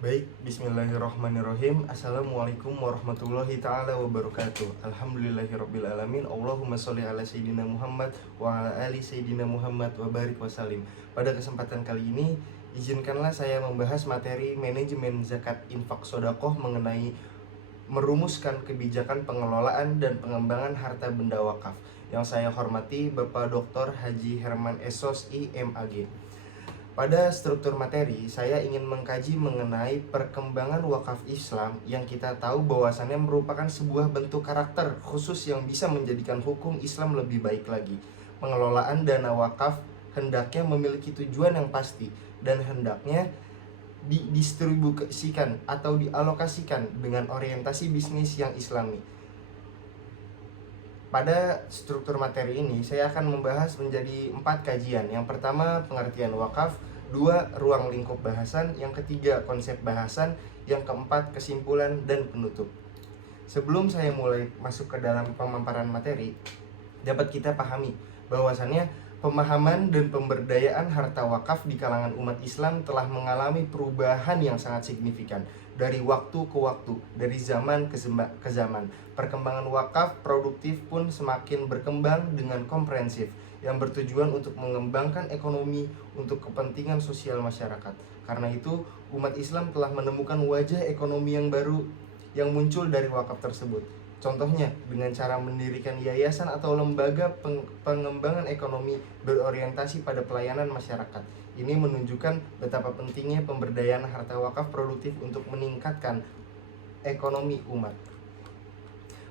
Baik, bismillahirrahmanirrahim. Assalamualaikum warahmatullahi ta'ala wabarakatuh. Alhamdulillahirrabbilalamin. Allahumma sholli ala Sayyidina Muhammad wa ala ali Sayyidina Muhammad wa barik wasalim. Pada kesempatan kali ini, izinkanlah saya membahas materi manajemen zakat infak sodakoh mengenai merumuskan kebijakan pengelolaan dan pengembangan harta benda wakaf. Yang saya hormati Bapak Dr. Haji Herman Esos IMAG. Pada struktur materi, saya ingin mengkaji mengenai perkembangan wakaf Islam yang kita tahu bahwasannya merupakan sebuah bentuk karakter khusus yang bisa menjadikan hukum Islam lebih baik lagi. Pengelolaan dana wakaf hendaknya memiliki tujuan yang pasti dan hendaknya didistribusikan atau dialokasikan dengan orientasi bisnis yang islami. Pada struktur materi ini, saya akan membahas menjadi 4 kajian. Yang pertama, pengertian wakaf. 2, ruang lingkup bahasan. Yang ketiga, konsep bahasan. Yang keempat, kesimpulan dan penutup. Sebelum saya mulai masuk ke dalam pemaparan materi, dapat kita pahami bahwasannya pemahaman dan pemberdayaan harta wakaf di kalangan umat Islam telah mengalami perubahan yang sangat signifikan dari waktu ke waktu, dari zaman ke zaman. Perkembangan wakaf produktif pun semakin berkembang dengan komprehensif yang bertujuan untuk mengembangkan ekonomi untuk kepentingan sosial masyarakat. Karena itu, umat Islam telah menemukan wajah ekonomi yang baru yang muncul dari wakaf tersebut. Contohnya dengan cara mendirikan yayasan atau lembaga pengembangan ekonomi berorientasi pada pelayanan masyarakat. Ini menunjukkan betapa pentingnya pemberdayaan harta wakaf produktif untuk meningkatkan ekonomi umat.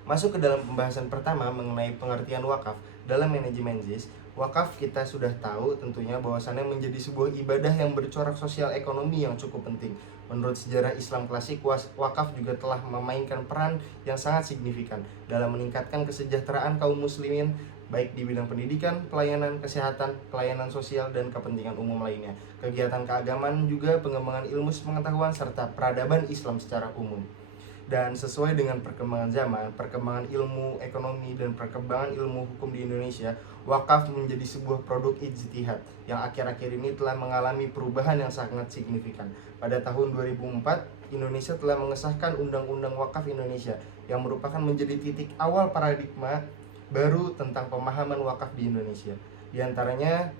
Masuk ke dalam pembahasan pertama mengenai pengertian wakaf. Dalam manajemen ZIS, wakaf kita sudah tahu tentunya bahwasannya menjadi sebuah ibadah yang bercorak sosial ekonomi yang cukup penting. Menurut sejarah Islam klasik, wakaf juga telah memainkan peran yang sangat signifikan dalam meningkatkan kesejahteraan kaum muslimin baik di bidang pendidikan, pelayanan kesehatan, pelayanan sosial, dan kepentingan umum lainnya. Kegiatan keagamaan juga pengembangan ilmu pengetahuan serta peradaban Islam secara umum. Dan sesuai dengan perkembangan zaman, perkembangan ilmu ekonomi, dan perkembangan ilmu hukum di Indonesia, wakaf menjadi sebuah produk ijtihad yang akhir-akhir ini telah mengalami perubahan yang sangat signifikan. Pada tahun 2004, Indonesia telah mengesahkan Undang-Undang Wakaf Indonesia yang merupakan menjadi titik awal paradigma baru tentang pemahaman wakaf di Indonesia. Di antaranya,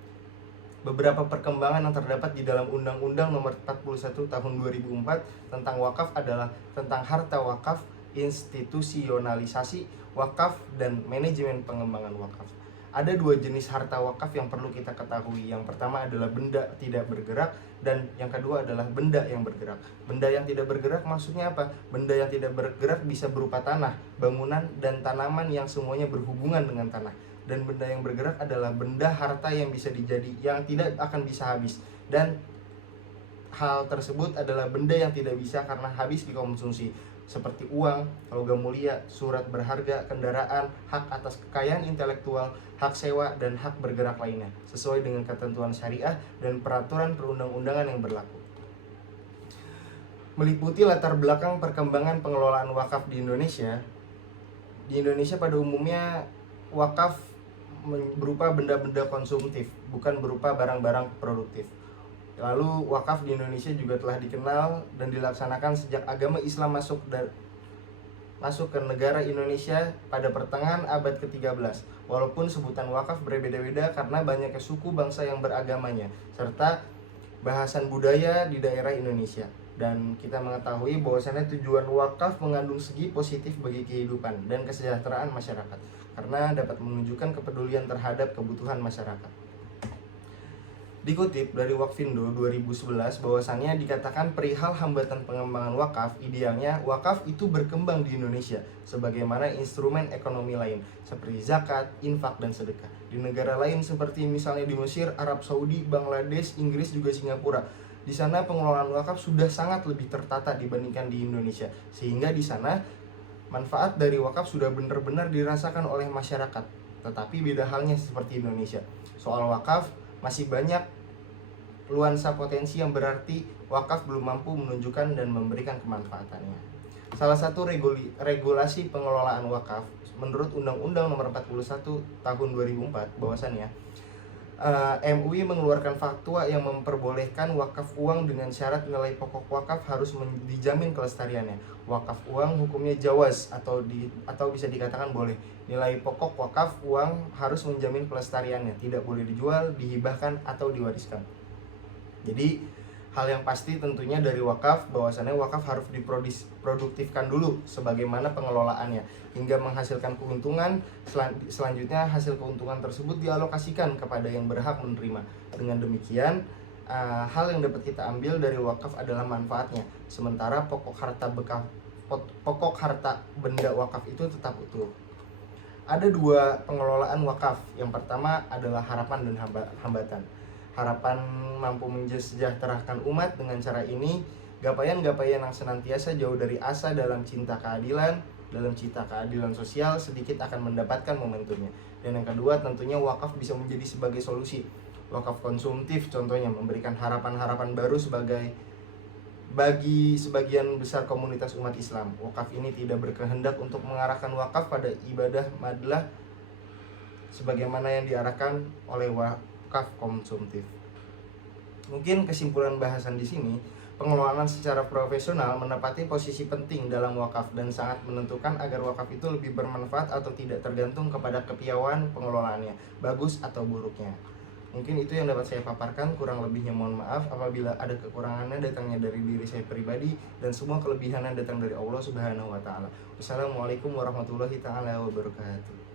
beberapa perkembangan yang terdapat di dalam Undang-Undang Nomor 41 Tahun 2004 tentang wakaf adalah tentang harta wakaf, institusionalisasi wakaf, dan manajemen pengembangan wakaf. Ada 2 jenis harta wakaf yang perlu kita ketahui. Yang pertama adalah benda tidak bergerak, dan yang kedua adalah benda yang bergerak. Benda yang tidak bergerak maksudnya apa? Benda yang tidak bergerak bisa berupa tanah, bangunan, dan tanaman yang semuanya berhubungan dengan tanah. Dan benda yang bergerak adalah benda harta yang bisa yang tidak akan bisa habis, dan hal tersebut adalah benda yang tidak bisa karena habis dikonsumsi, seperti uang, logam mulia, surat berharga, kendaraan, hak atas kekayaan intelektual, hak sewa, dan hak bergerak lainnya, sesuai dengan ketentuan syariah dan peraturan perundang-undangan yang berlaku. Meliputi latar belakang perkembangan pengelolaan wakaf di Indonesia. Di Indonesia pada umumnya wakaf berupa benda-benda konsumtif, bukan berupa barang-barang produktif. Lalu wakaf di Indonesia juga telah dikenal dan dilaksanakan sejak agama Islam masuk ke negara Indonesia pada pertengahan abad ke-13. Walaupun sebutan wakaf berbeda-beda karena banyaknya suku bangsa yang beragamanya serta bahasan budaya di daerah Indonesia. Dan kita mengetahui bahwasannya tujuan wakaf mengandung segi positif bagi kehidupan dan kesejahteraan masyarakat karena dapat menunjukkan kepedulian terhadap kebutuhan masyarakat. Dikutip dari Wakfindo 2011 bahwasannya dikatakan perihal hambatan pengembangan wakaf, idealnya wakaf itu berkembang di Indonesia sebagaimana instrumen ekonomi lain seperti zakat, infak, dan sedekah. Di negara lain seperti misalnya di Mesir, Arab Saudi, Bangladesh, Inggris, juga Singapura. Di sana pengelolaan wakaf sudah sangat lebih tertata dibandingkan di Indonesia, sehingga di sana manfaat dari wakaf sudah benar-benar dirasakan oleh masyarakat. Tetapi beda halnya seperti Indonesia. Soal wakaf, masih banyak nuansa potensi yang berarti wakaf belum mampu menunjukkan dan memberikan kemanfaatannya. Salah satu regulasi pengelolaan wakaf menurut Undang-Undang Nomor 41 Tahun 2004 bahwasannya MUI mengeluarkan fatwa yang memperbolehkan wakaf uang dengan syarat nilai pokok wakaf harus dijamin kelestariannya. Wakaf uang hukumnya jawaz atau bisa dikatakan boleh. Nilai pokok wakaf uang harus menjamin kelestariannya, tidak boleh dijual, dihibahkan atau diwariskan. Jadi hal yang pasti tentunya dari wakaf, bahwasannya wakaf harus diproduktifkan dulu sebagaimana pengelolaannya hingga menghasilkan keuntungan. Selanjutnya hasil keuntungan tersebut dialokasikan kepada yang berhak menerima. Dengan demikian hal yang dapat kita ambil dari wakaf adalah manfaatnya, sementara pokok harta benda wakaf itu tetap utuh. Ada dua pengelolaan wakaf. Yang pertama adalah harapan dan hambatan. Harapan mampu mensejahterakan umat. Dengan cara ini, gapaian-gapaian yang senantiasa jauh dari asa dalam cinta keadilan sosial sedikit akan mendapatkan momentumnya. Dan yang kedua, tentunya wakaf bisa menjadi sebagai solusi. Wakaf konsumtif contohnya memberikan harapan-harapan baru bagi sebagian besar komunitas umat Islam. Wakaf ini tidak berkehendak untuk mengarahkan wakaf pada ibadah madlah sebagaimana yang diarahkan oleh wakaf konsumtif. Mungkin kesimpulan bahasan di sini, pengelolaan secara profesional menempati posisi penting dalam wakaf dan sangat menentukan agar wakaf itu lebih bermanfaat atau tidak, tergantung kepada kepiawaian pengelolaannya, bagus atau buruknya. Mungkin itu yang dapat saya paparkan, kurang lebihnya mohon maaf apabila ada kekurangannya datangnya dari diri saya pribadi, dan semua kelebihannya datang dari Allah Subhanahu wa taala. Wassalamualaikum warahmatullahi taala wabarakatuh.